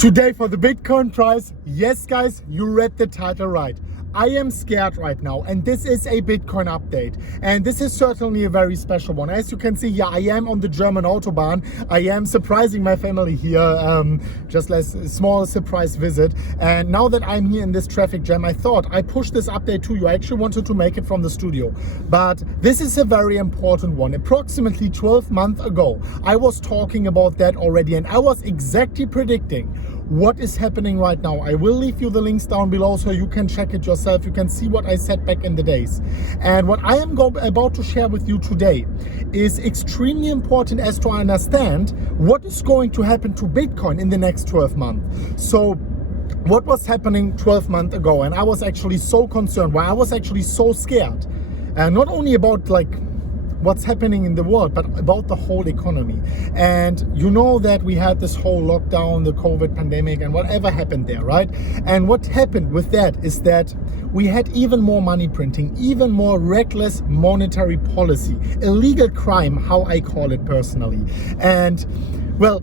Today for the Bitcoin price, yes guys, you read the title right. I am scared right now, and this is a Bitcoin update, and this is certainly a very special one. As you can see here, I am on the German Autobahn. I am surprising my family here, just as a small surprise visit. And now that I'm here in this traffic jam, I thought I pushed this update to you. I actually wanted to make it from the studio, but this is a very important one. Approximately 12 months ago, I was talking about that already, and I was exactly predicting what is happening right now. I will leave you the links down below so you can check it yourself. You can see what I said back in the days. And what I am about to share with you today is extremely important as to understand what is going to happen to Bitcoin in the next 12 months. So what was happening 12 months ago? And I was actually so concerned, why I was actually so scared. And not only about what's happening in the world, but about the whole economy. And you know that we had this whole lockdown, the COVID pandemic, and whatever happened there, right? And what happened with that is that we had even more money printing, even more reckless monetary policy, illegal crime, how I call it personally. And well,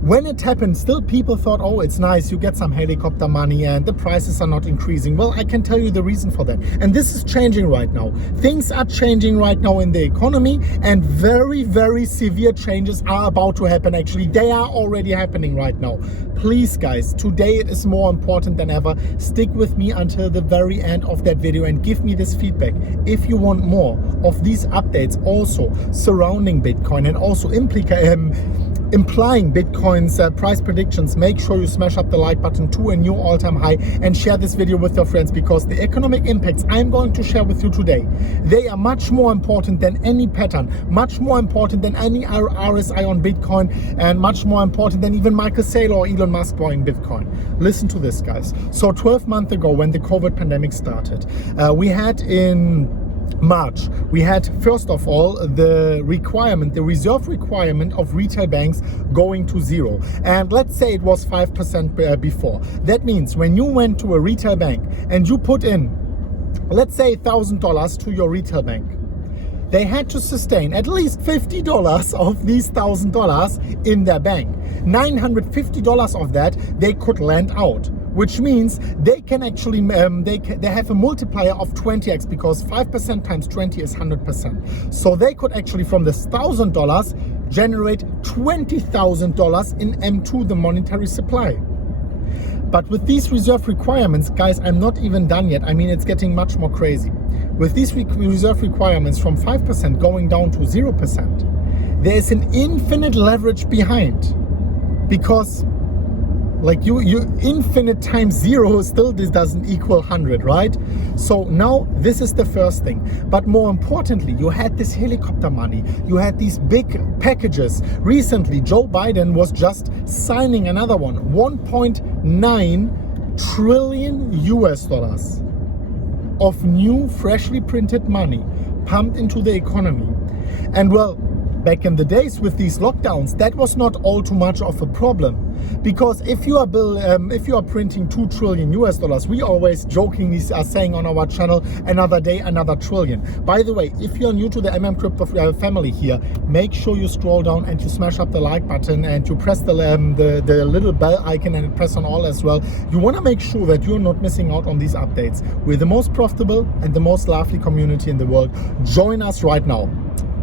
when it happened, still people thought, oh, it's nice, you get some helicopter money and the prices are not increasing. Well, I can tell you the reason for that. And this is changing right now. Things are changing right now in the economy, and very, very severe changes are about to happen. Actually, they are already happening right now. Please, guys, today it is more important than ever. Stick with me until the very end of that video and give me this feedback. If you want more of these updates also surrounding Bitcoin and also implying Bitcoin's price predictions, make sure you smash up the like button to a new all-time high and share this video with your friends, because the economic impacts I'm going to share with you today, they are much more important than any pattern, much more important than any RSI on Bitcoin, and much more important than even Michael Saylor or Elon Musk buying Bitcoin. Listen to this, guys. So 12 months ago, when the COVID pandemic started, we had in March, we had first of all the reserve requirement of retail banks going to zero. And let's say it was 5% before. That means when you went to a retail bank and you put in, let's say $1,000 to your retail bank, they had to sustain at least $50 of these $1,000 in their bank. $950 of that they could lend out, which means they can actually they have a multiplier of 20x, because 5% times 20 is 100%. So they could actually from this $1,000 generate $20,000 in M2, the monetary supply. But with these reserve requirements, guys, I'm not even done yet. I mean, it's getting much more crazy. With these reserve requirements from 5% going down to 0%, there is an infinite leverage behind, because you infinite times zero still this doesn't equal 100, right? So now this is the first thing. But more importantly, you had this helicopter money, you had these big packages. Recently, Joe Biden was just signing another one, 1.9 trillion US dollars of new freshly printed money pumped into the economy. And well, back in the days with these lockdowns, that was not all too much of a problem, because if you are printing 2 trillion US dollars, we always jokingly are saying on our channel, another day, another trillion. By the way, if you're new to the MMCrypto family here, make sure you scroll down and you smash up the like button and you press the little bell icon and press on all as well. You want to make sure that you're not missing out on these updates. We're the most profitable and the most lively community in the world. Join us right now.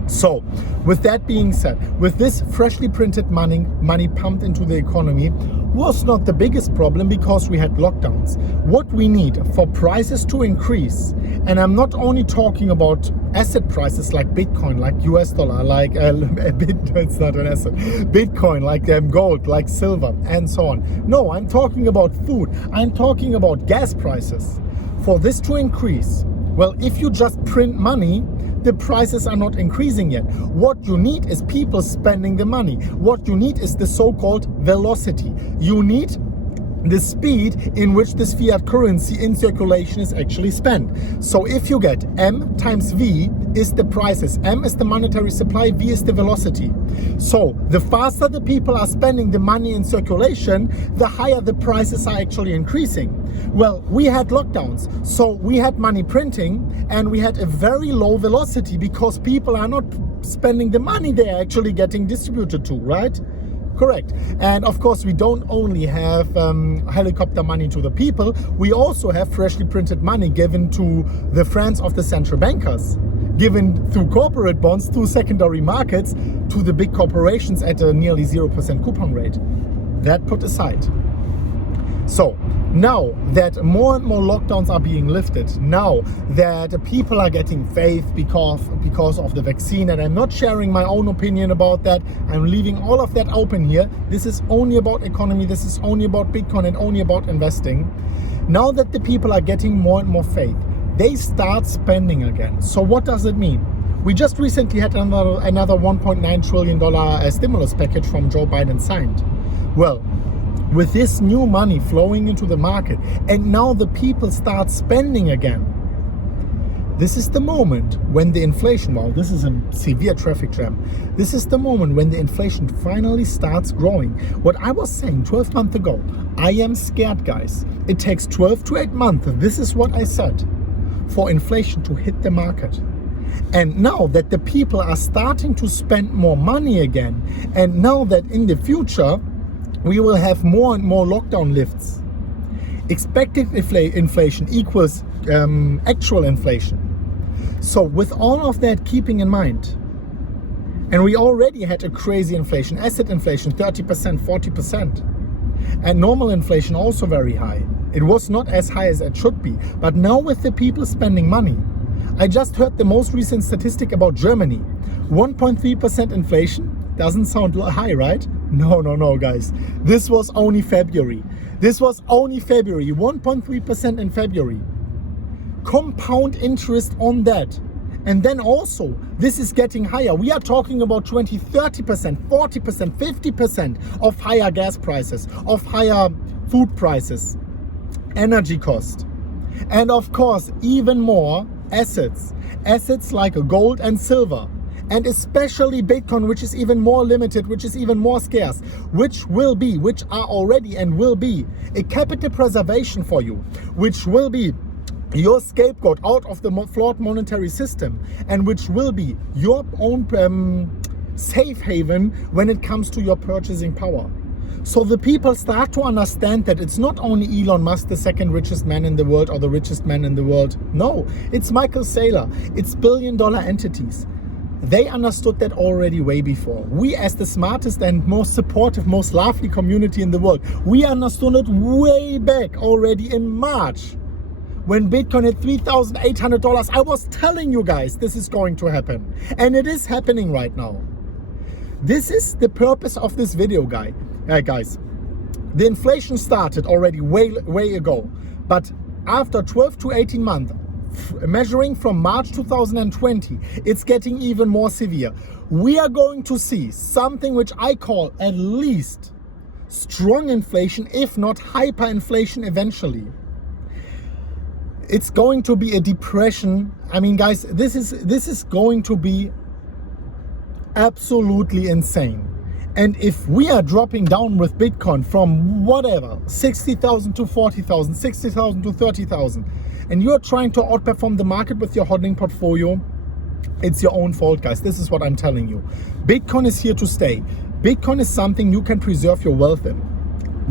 So, with that being said, with this freshly printed money pumped into the economy was not the biggest problem, because we had lockdowns. What we need for prices to increase, and I'm not only talking about asset prices like Bitcoin, like US dollar, like it's not an asset, Bitcoin, like gold, like silver, and so on. No, I'm talking about food. I'm talking about gas prices. For this to increase, well, if you just print money, the prices are not increasing yet. What you need is people spending the money. What you need is the so-called velocity. You need the speed in which this fiat currency in circulation is actually spent. So if you get M times V is the prices, M is the monetary supply, V is the velocity. So the faster the people are spending the money in circulation, the higher the prices are actually increasing. Well, we had lockdowns, so we had money printing and we had a very low velocity, because people are not spending the money they're actually getting distributed to, right? Correct. And of course, we don't only have helicopter money to the people, we also have freshly printed money given to the friends of the central bankers, given through corporate bonds, through secondary markets, to the big corporations at a nearly 0% coupon rate. That put aside. So now that more and more lockdowns are being lifted, now that people are getting faith because of the vaccine, and I'm not sharing my own opinion about that, I'm leaving all of that open here. This is only about economy, this is only about Bitcoin and only about investing. Now that the people are getting more and more faith, they start spending again. So what does it mean? We just recently had another $1.9 trillion stimulus package from Joe Biden signed. Well, with this new money flowing into the market, and now the people start spending again, this is the moment when the inflation, well, this is a severe traffic jam, this is the moment when the inflation finally starts growing. What I was saying 12 months ago, I am scared, guys. It takes 12 to 8 months, this is what I said, for inflation to hit the market. And now that the people are starting to spend more money again, and now that in the future we will have more and more lockdown lifts, expected inflation equals actual inflation. So with all of that keeping in mind, and we already had a crazy inflation, asset inflation 30%, 40%, and normal inflation also very high. It was not as high as it should be, but now with the people spending money, I just heard the most recent statistic about Germany, 1.3% inflation. Doesn't sound high, right? No, guys. This was only February. 1.3% in February. Compound interest on that. And then also, this is getting higher. We are talking about 20, 30%, 40%, 50% of higher gas prices, of higher food prices, energy cost. And of course, even more assets like gold and silver. And especially Bitcoin, which is even more limited, which is even more scarce, which are already and will be a capital preservation for you, which will be your scapegoat out of the flawed monetary system, and which will be your own safe haven when it comes to your purchasing power. So the people start to understand that it's not only Elon Musk, the second richest man in the world or the richest man in the world. No, it's Michael Saylor. It's billion-dollar entities. They understood that already way before. We, as the smartest and most supportive, most lovely community in the world, we understood it way back already in March. When Bitcoin hit $3,800, I was telling you guys this is going to happen. And it is happening right now. This is the purpose of this video, guys. The inflation started already way ago. But after 12 to 18 months, measuring from March 2020, it's getting even more severe. We are going to see something which I call at least strong inflation, if not hyperinflation eventually. It's going to be a depression. I mean, guys, this is going to be absolutely insane. And if we are dropping down with Bitcoin from whatever, 60,000 to 40,000, 60,000 to 30,000, and you're trying to outperform the market with your hodling portfolio, it's your own fault, guys. This is what I'm telling you. Bitcoin is here to stay. Bitcoin is something you can preserve your wealth in.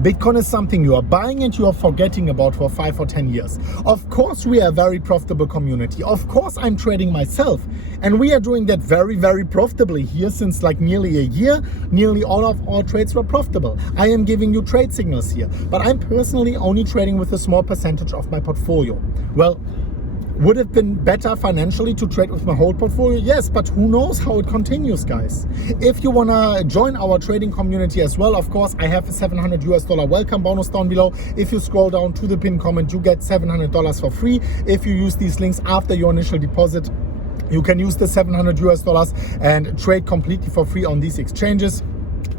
Bitcoin is something you are buying and you are forgetting about for 5 or 10 years. Of course, we are a very profitable community. Of course, I'm trading myself. And we are doing that very, very profitably here since like nearly a year. Nearly all of our trades were profitable. I am giving you trade signals here. But I'm personally only trading with a small percentage of my portfolio. Well, would it have been better financially to trade with my whole portfolio? Yes, but who knows how it continues, guys. If you want to join our trading community as well, of course, I have a $700 welcome bonus down below. If you scroll down to the pinned comment, you get $700 for free. If you use these links after your initial deposit, you can use the $700 and trade completely for free on these exchanges.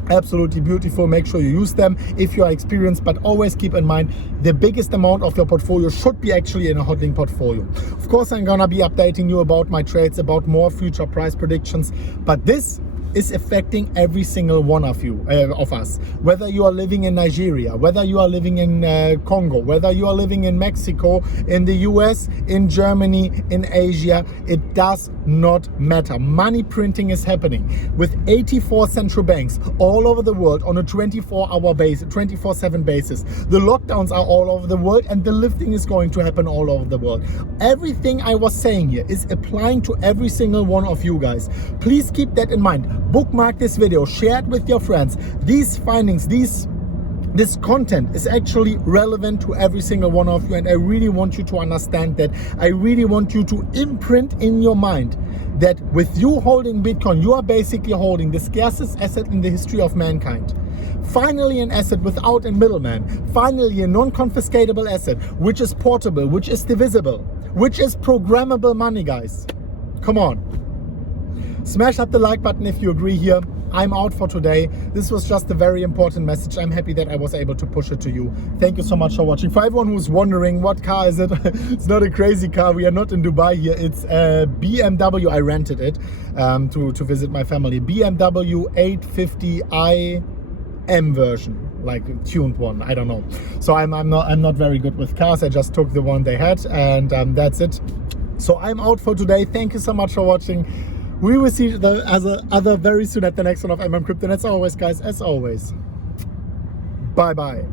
Absolutely beautiful. Make sure you use them if you are experienced, but always keep in mind the biggest amount of your portfolio should be actually in a hodling portfolio. Of course, I'm gonna be updating you about my trades, about more future price predictions, but this is affecting every single one of you, of us. Whether you are living in Nigeria, whether you are living in Congo, whether you are living in Mexico, in the US, in Germany, in Asia, it does not matter. Money printing is happening with 84 central banks all over the world on a 24-hour basis, 24/7 basis. The lockdowns are all over the world, and the lifting is going to happen all over the world. Everything I was saying here is applying to every single one of you guys. Please keep that in mind. Bookmark this video, share it with your friends. These findings, this content is actually relevant to every single one of you, and I really want you to understand that. I really want you to imprint in your mind that with you holding Bitcoin, you are basically holding the scarcest asset in the history of mankind. Finally, an asset without a middleman. Finally, a non-confiscatable asset, which is portable, which is divisible, which is programmable money, guys. Come on. Smash up the like button if you agree here. I'm out for today. This was just a very important message. I'm happy that I was able to push it to you. Thank you so much for watching. For everyone who's wondering, what car is it? It's not a crazy car. We are not in Dubai here. It's a BMW. I rented it to visit my family. BMW 850i M version, like a tuned one. I don't know. So I'm not very good with cars. I just took the one they had, and that's it. So I'm out for today. Thank you so much for watching. We will see the other very soon at the next one of MMCrypto. And as always, guys, as always, bye bye.